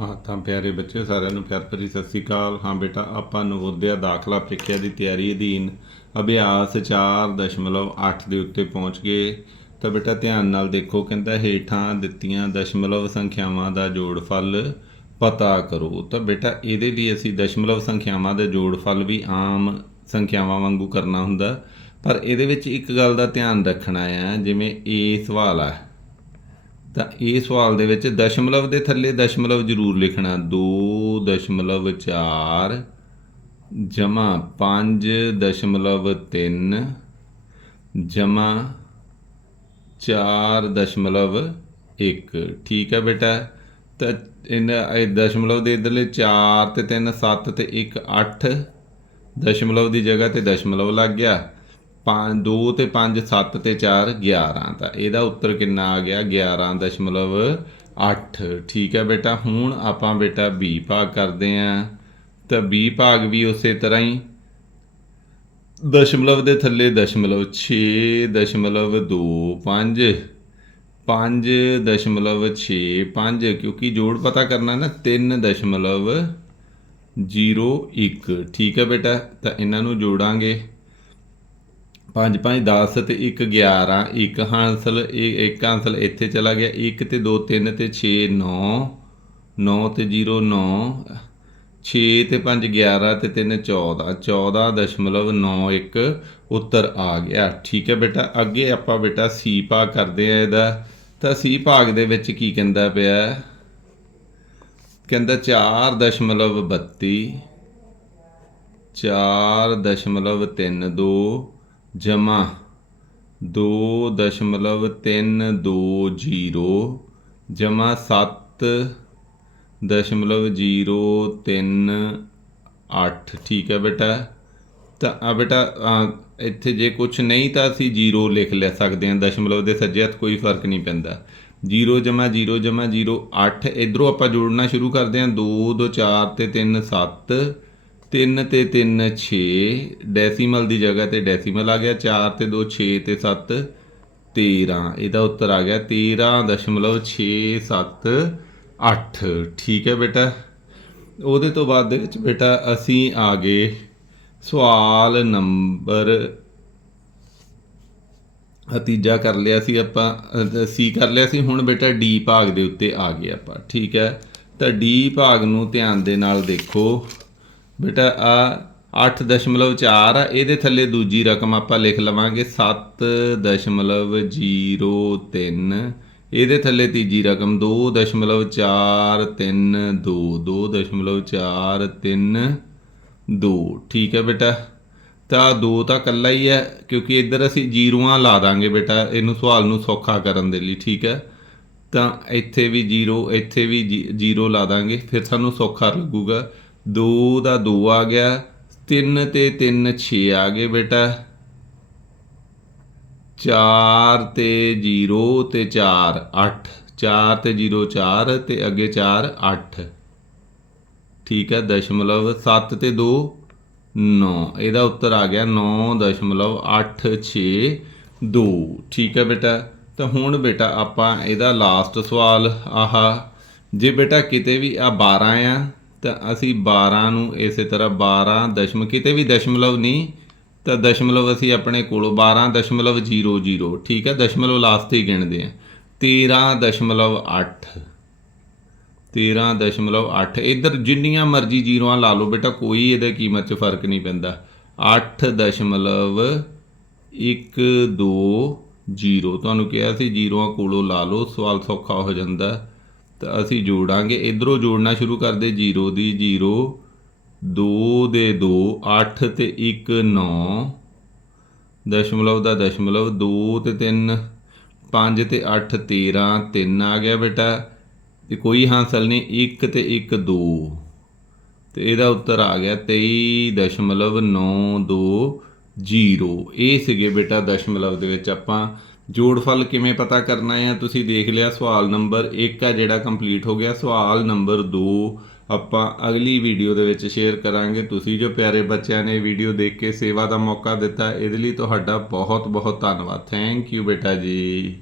ਹਾਂ, ਤਾਂ ਪਿਆਰੇ ਬੱਚੇ ਸਾਰਿਆਂ ਨੂੰ ਪਿਆਰ ਭਰੀ ਸਤਿ ਸ੍ਰੀ ਅਕਾਲ। ਹਾਂ ਬੇਟਾ, ਆਪਾਂ ਨਵੋਦਿਆ ਦਾਖਲਾ ਪ੍ਰੀਖਿਆ ਦੀ ਤਿਆਰੀ ਅਧੀਨ ਅਭਿਆਸ 4.8 ਦੇ ਉੱਤੇ ਪਹੁੰਚ ਗਏ। ਤਾਂ ਬੇਟਾ, ਧਿਆਨ ਨਾਲ ਦੇਖੋ, ਕਹਿੰਦਾ ਹੇਠਾਂ ਦਿੱਤੀਆਂ ਦਸ਼ਮਲਵ ਸੰਖਿਆਵਾਂ ਦਾ ਜੋੜਫਲ ਪਤਾ ਕਰੋ। ਤਾਂ ਬੇਟਾ, ਇਹਦੇ ਲਈ ਅਸੀਂ ਦਸ਼ਮਲਵ ਸੰਖਿਆਵਾਂ ਦਾ ਜੋੜਫਲ ਵੀ ਆਮ ਸੰਖਿਆਵਾਂ ਵਾਂਗੂ ਕਰਨਾ ਹੁੰਦਾ। ਪਰ ਇਹਦੇ ਵਿੱਚ ਇੱਕ ਗੱਲ ਦਾ ਧਿਆਨ ਰੱਖਣਾ ਹੈ ਜਿਵੇਂ ਇਹ ਸਵਾਲ ਆ। ਤਾਂ ਇਹ ਸਵਾਲ ਦੇ ਵਿੱਚ ਦਸ਼ਮਲਵ ਦੇ ਥੱਲੇ ਦਸ਼ਮਲਵ ਜ਼ਰੂਰ ਲਿਖਣਾ। 2.4 ਜਮਾ 5.3 ਜਮਾ 4.1 ਠੀਕ ਹੈ ਬੇਟਾ। ਤਾਂ ਇਹਨਾਂ ਇਹ ਦਸ਼ਮਲਵ ਦੇ ਇਧਰਲੇ 4 ਤੇ 3 7 ਤੇ 1 8 ਦਸ਼ਮਲਵ ਦੀ ਜਗ੍ਹਾ ਤੇ ਦਸ਼ਮਲਵ ਲੱਗ ਗਿਆ। 5 2 ਤੇ 5 7 ਤੇ 4 11 ਤਾਂ ਇਹਦਾ ਉੱਤਰ ਕਿੰਨਾ ਆ ਗਿਆ? 11.8 ਠੀਕ ਹੈ ਬੇਟਾ, ਹੁਣ ਆਪਾਂ ਬੇਟਾ B ਭਾਗ ਕਰਦੇ ਆਂ ਤਾਂ B ਭਾਗ ਵੀ ਉਸੇ ਤਰ੍ਹਾਂ ਹੀ। ਦਸ਼ਮਲਵ ਦੇ ਥੱਲੇ ਦਸ਼ਮਲਵ 6 ਦਸ਼ਮਲਵ 2 5 5 ਦਸ਼ਮਲਵ 6 5 ਕਿਉਂਕਿ ਜੋੜ ਪਤਾ ਕਰਨਾ ਨਾ 3 ਦਸ਼ਮਲਵ 0 1 ਠੀਕ ਹੈ ਬੇਟਾ, ਤਾਂ ਇਹਨਾਂ ਨੂੰ ਜੋੜਾਂਗੇ। 5 5 10 ਤੇ 1 11 ਇੱਕ ਹਾਂਸਲ, ਇਹ ਇੱਕ ਹਾਂਸਲ ਇੱਥੇ ਚਲਾ ਗਿਆ। 1 ਤੇ 2 3 ਤੇ 6 9 9 ਤੇ 0 9 6 ਤੇ 5 11 ਤੇ 3 14 14.91 ਉੱਤਰ ਆ ਗਿਆ। ਠੀਕ ਹੈ ਬੇਟਾ, ਅੱਗੇ ਆਪਾਂ ਬੇਟਾ ਸੀ ਭਾਗ ਕਰਦੇ ਆ ਇਹਦਾ। ਤਾਂ ਸੀ ਭਾਗ ਦੇ ਵਿੱਚ ਕੀ ਕਹਿੰਦਾ ਪਿਆ? ਕਹਿੰਦਾ 4.32 4.32 ਜਮਾ 2.320 ਜਮਾ 7.038 ਠੀਕ ਹੈ ਬੇਟਾ? ਤਾਂ ਆ ਬੇਟਾ ਇੱਥੇ ਜੇ ਕੁਝ ਨਹੀਂ ਤਾਂ ਅਸੀਂ 0 ਲਿਖ ਲੈ ਸਕਦੇ ਹਾਂ, ਦਸ਼ਮਲਵ ਦੇ ਸੱਜੇ ਹੱਥ ਕੋਈ ਫ਼ਰਕ ਨਹੀਂ ਪੈਂਦਾ। 0 ਜਮਾ 0 ਜਮਾ 0 8 ਇਧਰੋਂ ਆਪਾਂ ਜੋੜਨਾ ਸ਼ੁਰੂ ਕਰਦੇ ਹਾਂ 2 2 4 ਤੇ 3 7 3 ਤੇ 3 6 ਡੈਸੀਮਲ ਦੀ ਜਗ੍ਹਾ ਤੇ ਡੈਸੀਮਲ ਆ ਗਿਆ 4 ਤੇ 2 6 ਤੇ 7 13 ਇਹਦਾ ਉੱਤਰ ਆ ਗਿਆ 13.678 ਠੀਕ ਹੈ ਬੇਟਾ? ਉਹਦੇ ਤੋਂ ਬਾਅਦ ਦੇ ਵਿੱਚ ਬੇਟਾ ਅਸੀਂ ਆ ਗਏ ਸਵਾਲ ਨੰਬਰ ਤੀਜਾ ਕਰ ਲਿਆ ਸੀ ਆਪਾਂ ਸੀ ਕਰ ਲਿਆ ਸੀ, ਹੁਣ ਬੇਟਾ ਡੀ ਭਾਗ ਦੇ ਉੱਤੇ ਆ ਗਏ ਆਪਾਂ। ਠੀਕ ਹੈ? ਤਾਂ ਡੀ ਭਾਗ ਨੂੰ ਧਿਆਨ ਦੇ ਨਾਲ ਦੇਖੋ। ਬੇਟਾ, ਆ 8.4 ਆ, ਇਹਦੇ ਥੱਲੇ ਦੂਜੀ ਰਕਮ ਆਪਾਂ ਲਿਖ ਲਵਾਂਗੇ 7.03 ਇਹਦੇ ਥੱਲੇ ਤੀਜੀ ਰਕਮ 2.432 2.432 ਠੀਕ ਹੈ ਬੇਟਾ? ਤਾਂ 2 ਤਾਂ ਕੱਲਾ ਹੀ ਹੈ, ਕਿਉਂਕਿ ਇੱਧਰ ਅਸੀਂ ਜ਼ੀਰੋਆਂ ਲਾ ਦਾਂਗੇ ਬੇਟਾ, ਇਹਨੂੰ ਸਵਾਲ ਨੂੰ ਸੌਖਾ ਕਰਨ ਦੇ ਲਈ, ਠੀਕ ਹੈ? ਤਾਂ ਇੱਥੇ ਵੀ ਜੀਰੋ, ਇੱਥੇ ਵੀ ਜ਼ੀਰੋ ਲਾ ਦਾਂਗੇ, ਫਿਰ ਸਾਨੂੰ ਸੌਖਾ ਲੱਗੂਗਾ। 2 ਦਾ 2 ਆ ਗਿਆ 3 ਤੇ 3 6 ਆ ਗਏ ਬੇਟਾ। 4 ਤੇ 0 ਤੇ 4 8 4 ਤੇ 0 4 ਤੇ ਅੱਗੇ 4 8 ਠੀਕ ਹੈ, ਦਸ਼ਮਲਵ 7 ਤੇ 2 9 ਇਹਦਾ ਉੱਤਰ ਆ ਗਿਆ 9.862 ਠੀਕ ਹੈ ਬੇਟਾ, ਤਾਂ ਹੁਣ ਬੇਟਾ ਆਪਾਂ ਇਹਦਾ ਲਾਸਟ ਸਵਾਲ, ਆਹਾ, ਜੇ ਬੇਟਾ ਕਿਤੇ ਵੀ ਆ 12 ਆ ਤਾਂ ਅਸੀਂ 12 ਨੂੰ ਇਸੇ ਤਰ੍ਹਾਂ 12 ਦਸ਼ਮ, ਕਿਤੇ ਵੀ ਦਸ਼ਮਲਵ ਨਹੀਂ, ਤਾਂ ਦਸ਼ਮਲਵ ਅਸੀਂ ਆਪਣੇ ਕੋਲੋਂ 12.00 ਠੀਕ ਹੈ, ਦਸ਼ਮਲਵ ਲਾਸਟ ਹੀ ਗਿਣਦੇ ਆ 13.8 13.8 ਇੱਧਰ ਜਿੰਨੀਆਂ ਮਰਜ਼ੀ ਜ਼ੀਰੋਆਂ ਲਾ ਲਓ ਬੇਟਾ, ਕੋਈ ਇਹਦੇ ਕੀਮਤ 'ਚ ਫ਼ਰਕ ਨਹੀਂ ਪੈਂਦਾ। 8.120 ਤੁਹਾਨੂੰ ਕਿਹਾ ਸੀ ਜ਼ੀਰੋਆਂ ਕੋਲੋਂ ਲਾ ਲਓ, ਸਵਾਲ ਸੌਖਾ ਹੋ ਜਾਂਦਾ। ਤਾਂ ਅਸੀਂ ਜੋੜਾਂਗੇ। ਇਧਰੋਂ ਜੋੜਨਾ ਸ਼ੁਰੂ ਕਰਦੇ 0 ਦੀ 0 2 ਦੇ 2 8 ਤੇ 1 9 ਦਸ਼ਮਲਵ ਦਾ ਦਸ਼ਮਲਵ 2 ਤੇ 3 5 ਤੇ 8 13 3 ਆ ਗਿਆ ਬੇਟਾ। ਤੇ ਕੋਈ ਹਾਸਲ ਨਹੀਂ 1 ਤੇ 1 2 ਤੇ ਇਹਦਾ ਉੱਤਰ ਆ ਗਿਆ 23.920 ਇਹ ਸੀਗੇ ਬੇਟਾ ਦਸ਼ਮਲਵ ਦੇ ਵਿੱਚ ਆਪਾਂ। ਜੋੜਫਲ ਕਿਵੇਂ ਪਤਾ ਕਰਨਾ ਹੈ? ਤੁਸੀਂ ਦੇਖ ਲਿਆ ਸਵਾਲ ਨੰਬਰ 1 ਆ ਜਿਹੜਾ ਕੰਪਲੀਟ ਹੋ ਗਿਆ। ਸਵਾਲ ਨੰਬਰ 2 ਆਪਾਂ ਅਗਲੀ ਵੀਡੀਓ ਦੇ ਵਿੱਚ ਸ਼ੇਅਰ ਕਰਾਂਗੇ। ਤੁਸੀਂ ਜੋ ਪਿਆਰੇ ਬੱਚਿਆਂ ਨੇ ਵੀਡੀਓ ਦੇਖ ਕੇ ਸੇਵਾ ਦਾ ਮੌਕਾ ਦਿੱਤਾ, ਇਹਦੇ ਲਈ ਤੁਹਾਡਾ ਬਹੁਤ ਬਹੁਤ ਧੰਨਵਾਦ। ਥੈਂਕ ਯੂ ਬੇਟਾ ਜੀ।